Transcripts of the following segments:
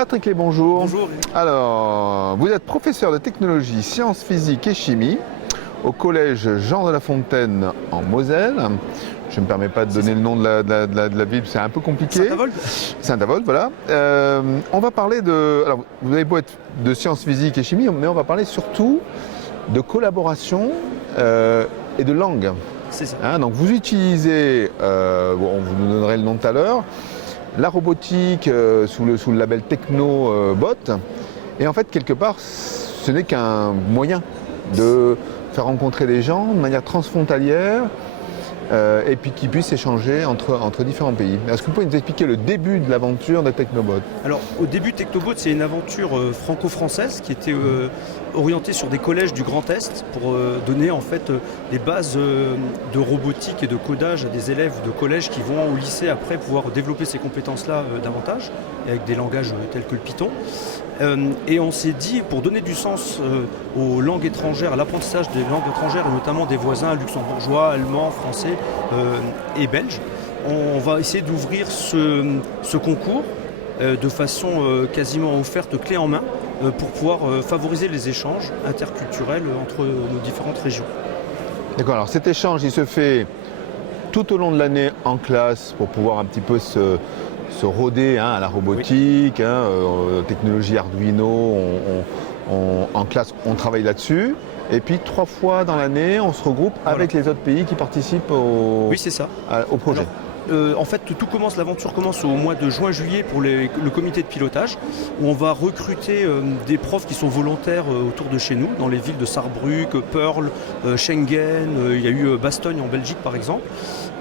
Patrick Lé, bonjour. Bonjour. Alors, vous êtes professeur de technologie, sciences physiques et chimie au collège Jean de La Fontaine en Moselle. Je ne me permets pas de donner le nom de la ville, c'est un peu compliqué. Saint-Avold. Saint-Avold, voilà. On va parler de... Alors, vous avez beau être de sciences physiques et chimie, mais on va parler surtout de collaboration et de langue. C'est ça. Donc vous utilisez, vous nous donnerez le nom tout à l'heure, la robotique sous le label Technobot. Et en fait, quelque part, ce n'est qu'un moyen de faire rencontrer des gens de manière transfrontalière et puis qu'ils puissent échanger entre différents pays. Est-ce que vous pouvez nous expliquer le début de l'aventure de Technobot? Alors, au début, Technobot, c'est une aventure franco-française qui était orientée sur des collèges du Grand Est pour donner en fait les bases de robotique et de codage à des élèves de collège qui vont au lycée après pouvoir développer ces compétences-là davantage, et avec des langages tels que le Python. Et on s'est dit, pour donner du sens aux langues étrangères, à l'apprentissage des langues étrangères, et notamment des voisins luxembourgeois, allemands, français et belges, on va essayer d'ouvrir ce concours de façon quasiment offerte clé en main pour pouvoir favoriser les échanges interculturels entre nos différentes régions. D'accord, alors cet échange, il se fait tout au long de l'année en classe pour pouvoir un petit peu se roder à la robotique, oui. Technologie Arduino, en classe on travaille là-dessus. Et puis 3 fois dans l'année, on se regroupe avec les autres pays qui participent au projet. En fait, l'aventure commence au mois de juin-juillet pour le comité de pilotage, où on va recruter des profs qui sont volontaires autour de chez nous, dans les villes de Sarrebruck, Pearl, Schengen, il y a eu Bastogne en Belgique par exemple.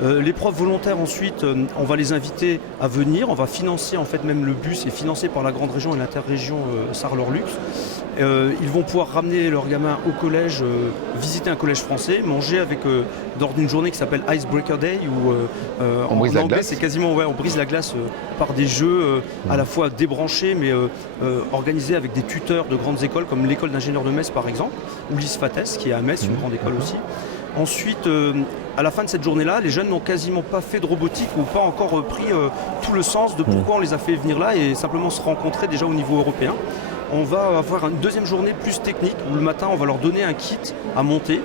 Les profs volontaires ensuite, on va les inviter à venir, on va financer en fait même le bus est financé par la grande région et l'interrégion Sarre-Leurs-Lux. Ils vont pouvoir ramener leurs gamins au collège, visiter un collège français, manger avec lors d'une journée qui s'appelle Icebreaker Day où en anglais c'est quasiment on brise la glace par des jeux à la fois débranchés mais organisés avec des tuteurs de grandes écoles comme l'école d'ingénieurs de Metz par exemple ou l'ISFATES qui est à Metz, une grande école aussi. Ensuite, à la fin de cette journée-là, les jeunes n'ont quasiment pas fait de robotique ou pas encore pris tout le sens de pourquoi on les a fait venir là et simplement se rencontrer déjà au niveau européen. On va avoir une deuxième journée plus technique où le matin on va leur donner un kit à monter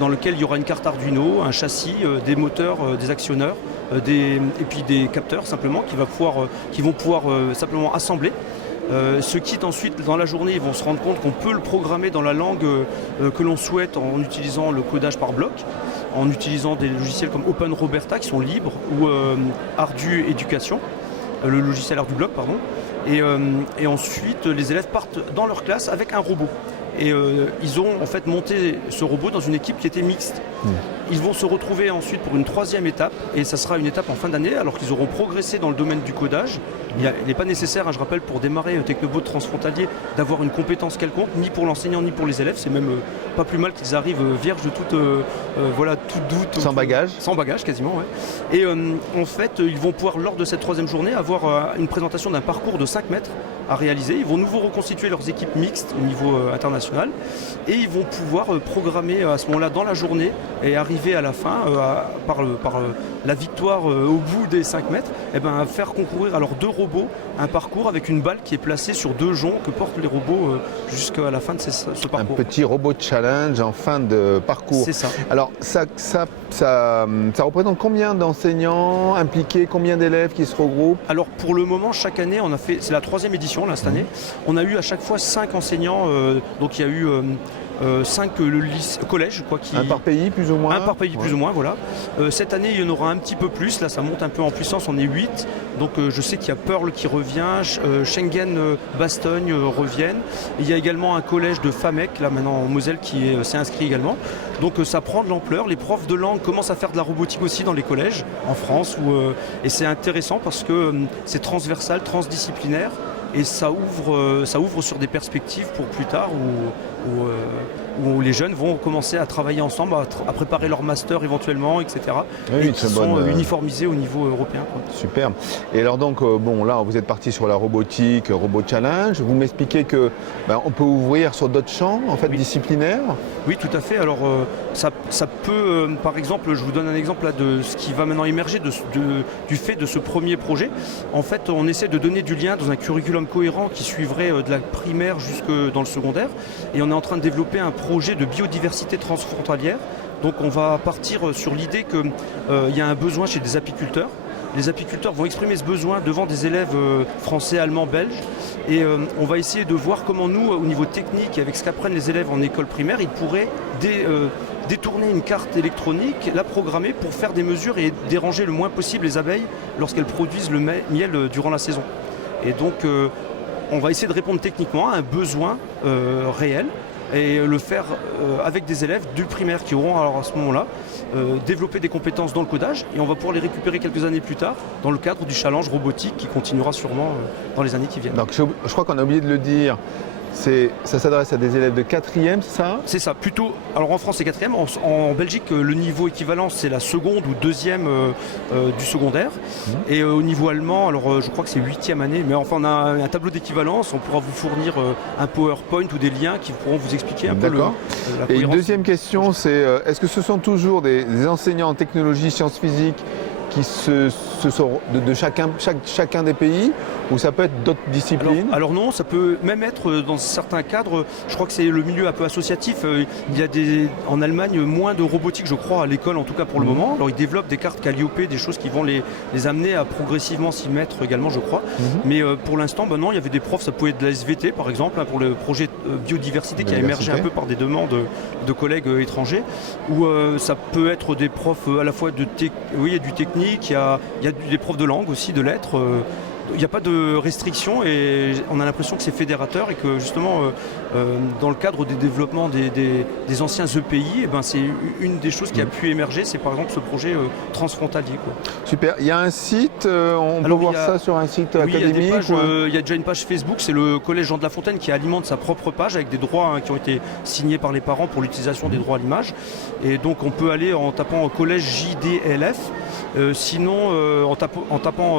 dans lequel il y aura une carte Arduino, un châssis, des moteurs, des actionneurs et puis des capteurs simplement qui vont pouvoir simplement assembler. Ce kit ensuite dans la journée ils vont se rendre compte qu'on peut le programmer dans la langue que l'on souhaite en utilisant le codage par bloc, en utilisant des logiciels comme OpenRoberta qui sont libres ou Ardu Education, le logiciel ArduBlock pardon. Et ensuite, les élèves partent dans leur classe avec un robot. Et ils ont en fait monté ce robot dans une équipe qui était mixte. Ils vont se retrouver ensuite pour une 3e étape, et ça sera une étape en fin d'année, alors qu'ils auront progressé dans le domaine du codage. Il n'est pas nécessaire, je rappelle, pour démarrer Technobot transfrontalier, d'avoir une compétence quelconque, ni pour l'enseignant, ni pour les élèves. C'est même pas plus mal qu'ils arrivent vierges de tout doute. Sans bagage. Sans bagage, quasiment, ouais. Et en fait, ils vont pouvoir, lors de cette 3e journée, avoir une présentation d'un parcours de 5 mètres à réaliser. Ils vont nouveau reconstituer leurs équipes mixtes au niveau international, et ils vont pouvoir programmer à ce moment-là dans la journée et arriver à la fin, par la victoire au bout des 5 mètres, faire concourir à leurs 2 robots un parcours avec une balle qui est placée sur 2 joncs que portent les robots jusqu'à la fin de ce parcours. Un petit robot challenge en fin de parcours. C'est ça. Alors ça représente combien d'enseignants impliqués, combien d'élèves qui se regroupent? Alors pour le moment, chaque année, c'est la 3e édition là, cette année. On a eu à chaque fois 5 enseignants, donc il y a eu 5 collèges un par pays plus ou moins. Un par pays plus ou moins, voilà. Cette année il y en aura un petit peu plus, là ça monte un peu en puissance, on est 8. Donc je sais qu'il y a Pearl qui revient, Schengen, Bastogne reviennent. Il y a également un collège de FAMEC là maintenant en Moselle qui s'est inscrit également. Donc ça prend de l'ampleur, les profs de langue commencent à faire de la robotique aussi dans les collèges en France et c'est intéressant parce que c'est transversal, transdisciplinaire. Et ça ouvre sur des perspectives pour plus tard où où les jeunes vont commencer à travailler ensemble, à préparer leur master éventuellement, etc. Oui, et qui sont uniformisés au niveau européen. Super. Et alors donc, bon, là, vous êtes parti sur la robotique, Robot Challenge. Vous m'expliquez que on peut ouvrir sur d'autres champs, en fait, disciplinaires. Oui, tout à fait. Alors, ça peut, par exemple, je vous donne un exemple là, de ce qui va maintenant émerger du fait de ce premier projet. En fait, on essaie de donner du lien dans un curriculum cohérent qui suivrait de la primaire jusque dans le secondaire. Et on est en train de développer un projet de biodiversité transfrontalière. Donc, on va partir sur l'idée qu'il y a un besoin chez des apiculteurs. Les apiculteurs vont exprimer ce besoin devant des élèves français, allemands, belges. Et on va essayer de voir comment nous, au niveau technique, avec ce qu'apprennent les élèves en école primaire, ils pourraient détourner une carte électronique, la programmer pour faire des mesures et déranger le moins possible les abeilles lorsqu'elles produisent le miel durant la saison. Et donc, on va essayer de répondre techniquement à un besoin réel et le faire avec des élèves du primaire qui auront alors à ce moment-là développer des compétences dans le codage et on va pouvoir les récupérer quelques années plus tard dans le cadre du challenge robotique qui continuera sûrement dans les années qui viennent. Donc je crois qu'on a oublié de le dire. Ça s'adresse à des élèves de 4e, c'est ça? C'est ça, plutôt. Alors en France c'est 4e, en Belgique le niveau équivalent c'est la seconde ou 2e du secondaire. Et au niveau allemand, alors je crois que c'est 8e année, mais enfin on a un tableau d'équivalence, on pourra vous fournir un PowerPoint ou des liens qui pourront vous expliquer un peu la cohérence. Et une deuxième question, c'est est-ce que ce sont toujours des enseignants en technologie, sciences physiques qui sont de chacun des pays ou ça peut être d'autres disciplines? Alors non, ça peut même être dans certains cadres, je crois que c'est le milieu un peu associatif, il y a en Allemagne moins de robotique je crois à l'école en tout cas pour le moment, alors ils développent des cartes Calliope, des choses qui vont les amener à progressivement s'y mettre également je crois, mais pour l'instant non, il y avait des profs, ça pouvait être de la SVT par exemple, pour le projet biodiversité qui a émergé un peu par des demandes de collègues étrangers, ou ça peut être des profs à la fois du technique, il y a des profs de langue aussi, de lettres. Il n'y a pas de restrictions et on a l'impression que c'est fédérateur et que justement dans le cadre des développements des anciens EPI, c'est une des choses qui a pu émerger, c'est par exemple ce projet transfrontalier. Quoi. Super, il y a un site, on peut voir ça sur un site académique? Il y a déjà une page Facebook, c'est le collège Jean de La Fontaine qui alimente sa propre page avec des droits qui ont été signés par les parents pour l'utilisation des droits à l'image. Et donc on peut aller en tapant collège JDLF, sinon en tapant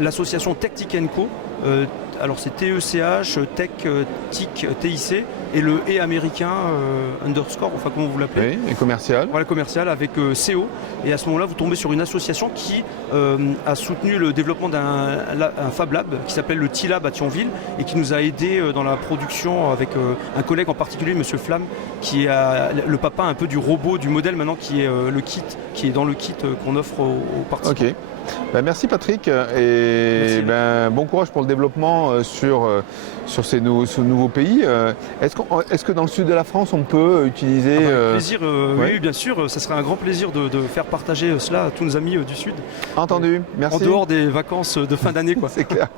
l'association Tech TIC & Co. Alors c'est TECH, Tech, TIC, TIC et le E américain underscore, enfin comment vous l'appelez? Oui, et commercial. Voilà, commercial avec CO. Et à ce moment-là, vous tombez sur une association qui a soutenu le développement d'un Fab Lab qui s'appelle le T-Lab à Thionville et qui nous a aidé dans la production avec un collègue en particulier, Monsieur Flamme, qui est le papa un peu du robot, du modèle maintenant qui est le kit, qui est dans le kit qu'on offre aux participants. Ok. Merci Patrick et bon courage pour le développement sur ce nouveau pays. Est-ce que dans le sud de la France on peut utiliser... Avec plaisir, oui bien sûr, ça serait un grand plaisir de faire partager cela à tous nos amis du sud. Entendu, merci. En dehors des vacances de fin d'année. C'est clair.